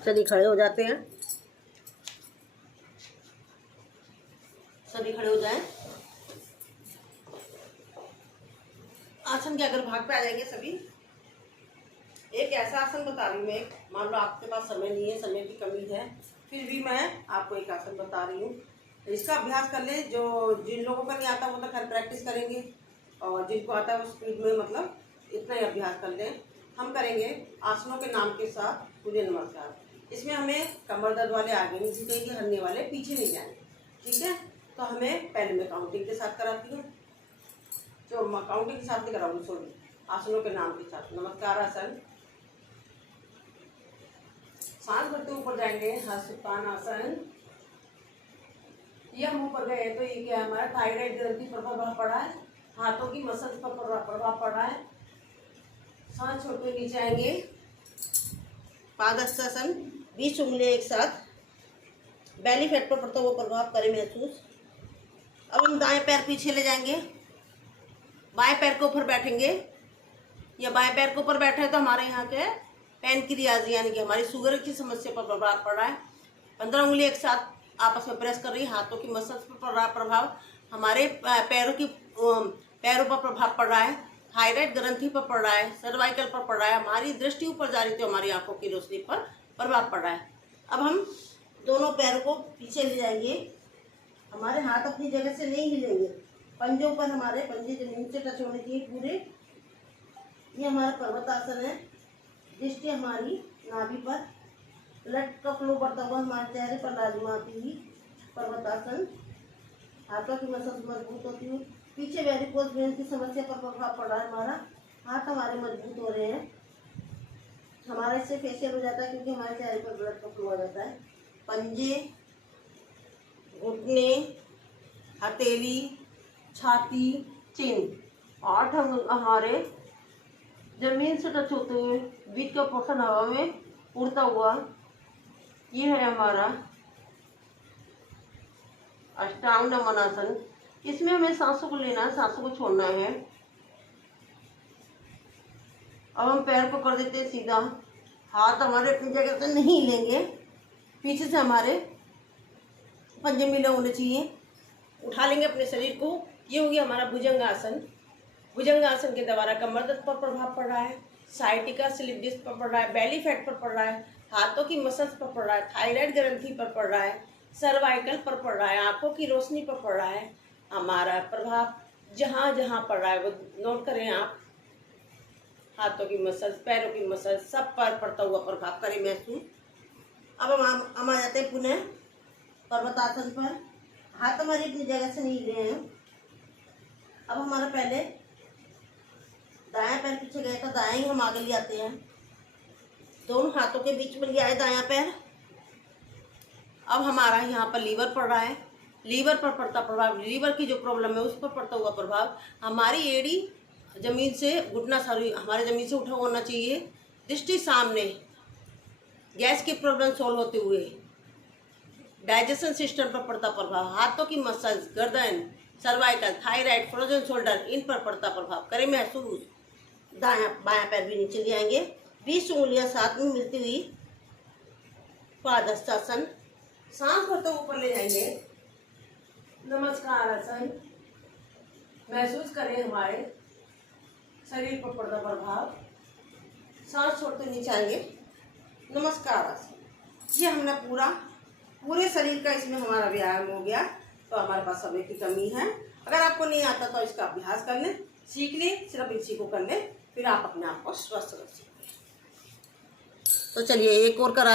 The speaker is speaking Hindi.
चलिए खड़े हो जाते हैं, सभी खड़े हो जाएं। आसन के अगर भाग पे आ जाएंगे सभी। एक ऐसा आसन बता रही हूँ मैं, मान लो आपके पास समय नहीं है, समय की कमी है, फिर भी मैं आपको एक आसन बता रही हूँ, इसका अभ्यास कर ले। जो जिन लोगों का नहीं आता वो तो खैर प्रैक्टिस करेंगे, और जिनको आता है वो स्पीड में मतलब इतना ही अभ्यास कर लें। हम करेंगे आसनों के नाम के साथ सूर्य नमस्कार। इसमें हमें कमर दर्द वाले आगे नहीं झुकेंगे, हरने वाले पीछे नहीं जाएंगे, ठीक है। तो हमें पहले मैं काउंटिंग के साथ कराती हूँ, जो काउंटिंग के साथ नहीं कराऊंगी, सॉरी, आसनों के नाम के साथ। नमस्कार आसन, सांस भरते ऊपर जाएंगे, हस्तपान आसन। ये हम ऊपर गए तो ये क्या है, हमारा थायराइड ग्रंथि पर प्रभाव पड़ा है, हाथों की मसल्स पर प्रभाव पड़ा है। सांस छोड़ के नीचे आएंगे, पादहस्तासन, 20 उंगलियां एक साथ, बेली फैट पर पड़ता हुआ प्रभाव करें महसूस। अब हम दाएं पैर पीछे ले जाएंगे, बाएं पैर के ऊपर बैठेंगे, या बाएं पैर के ऊपर बैठे तो हमारे यहाँ के पैनक्रियाज यानी कि हमारी शुगर की समस्या पर प्रभाव पड़ रहा है। 15 उंगली एक साथ आपस में प्रेस कर रही है, हाथों की मसल्स पर प्रभाव, हमारे पैरों पर प्रभाव पड़ रहा है, थायराइड ग्रंथि पर पड़ रहा है, सर्वाइकल पर पड़ रहा है, हमारी दृष्टि ऊपर जा रही थी, हमारी आंखों की रोशनी पर प्रभाव पड़ रहा है। अब हम दोनों पैरों को पीछे ले जाएंगे, हमारे हाथ अपनी जगह से नहीं हिलेंगे, पंजों पर हमारे पंजे जमीन से टच होने चाहिए पूरे। ये हमारा पर्वतासन है, दृष्टि हमारी नाभि पर, ब्लड का फ्लो बढ़ता हुआ हमारे चेहरे पर लालिमा आती हुई पर्वतासन। हाथों की मसल्स मजबूत होती हुई, पीछे वेरिकोज वेन की समस्या पर प्रभाव पड़ रहा है, हमारा हाथ हमारे मजबूत हो रहे हैं, हमारा इससे फेशियल हो जाता है क्योंकि हमारे चेहरे पर ब्लड का फ्लो आ जाता है। पंजे, घुटने, हथेली, छाती, चिन, 8 हमारे जमीन से टच होते हुए, बीच का पोर्शन हवा में उड़ता हुआ, ये है हमारा अष्टांग नमनासन। इसमें हमें सांसों को लेना है, सांसों को छोड़ना है। अब हम पैर को कर देते हैं सीधा, हाथ हमारे अपनी जगह से नहीं लेंगे, पीछे से हमारे पंजे मिले होने चाहिए, उठा लेंगे अपने शरीर को। ये होगी हमारा भुजंगासन। भुजंगासन के द्वारा कमर दर्द पर प्रभाव पड़ रहा है, साइटिका स्लिप डिस्क पर पड़ रहा है, बेली फैट पर पड़ रहा है, हाथों की मसल्स पर पड़ रहा है, थायराइड ग्रंथि पर पड़ रहा है, सर्वाइकल पर पड़ रहा है, आंखों की रोशनी पर पड़ रहा है। हमारा प्रभाव जहाँ जहाँ पड़ रहा है वो नोट करें आप, हाथों की मसल्स, पैरों की मसल्स, सब पर पड़ता हुआ प्रभाव करें महसूस। अब हम आ जाते हैं पुनः पर्वतासन पर, हाथ हमारी अपनी जगह से नहीं ले हैं। अब हमारा पहले दायां पैर पीछे गया था, दायां ही हम आगे ले आते हैं, दोनों हाथों के बीच में ले आए दायां पैर। अब हमारा यहाँ पर लीवर पड़ रहा है, लीवर पर पड़ता प्रभाव, लीवर की जो प्रॉब्लम है उस पर पड़ता हुआ प्रभाव, हमारी एड़ी जमीन से, घुटना सारी हमारे जमीन से उठा होना चाहिए, दृष्टि सामने, गैस की प्रॉब्लम सॉल्व होते हुए, डाइजेशन सिस्टम पर पड़ता प्रभाव, हाथों की मसल्स, गर्दन, सर्वाइकल, थायराइड, फ्रोजन शोल्डर, इन पर पड़ता प्रभाव करें महसूस। दायां बायां पैर भी नीचे ले आएंगे, 20 उंगलियां साथ में मिलती हुई पादहस्तासन। सांस भरते ऊपर ले जाएंगे, नमस्कार आसन। महसूस करें हमारे शरीर पर पड़ता प्रभाव, सांस छोड़ते नीचे आएंगे, नमस्कार आसन। ये हमने पूरे शरीर का इसमें हमारा व्यायाम हो गया। तो हमारे पास समय की कमी है, अगर आपको नहीं आता तो इसका अभ्यास कर लें, सीख लें, सिर्फ इसी को कर लें, फिर आप अपने आप को स्वस्थ रख सकते हैं। तो चलिए एक और करा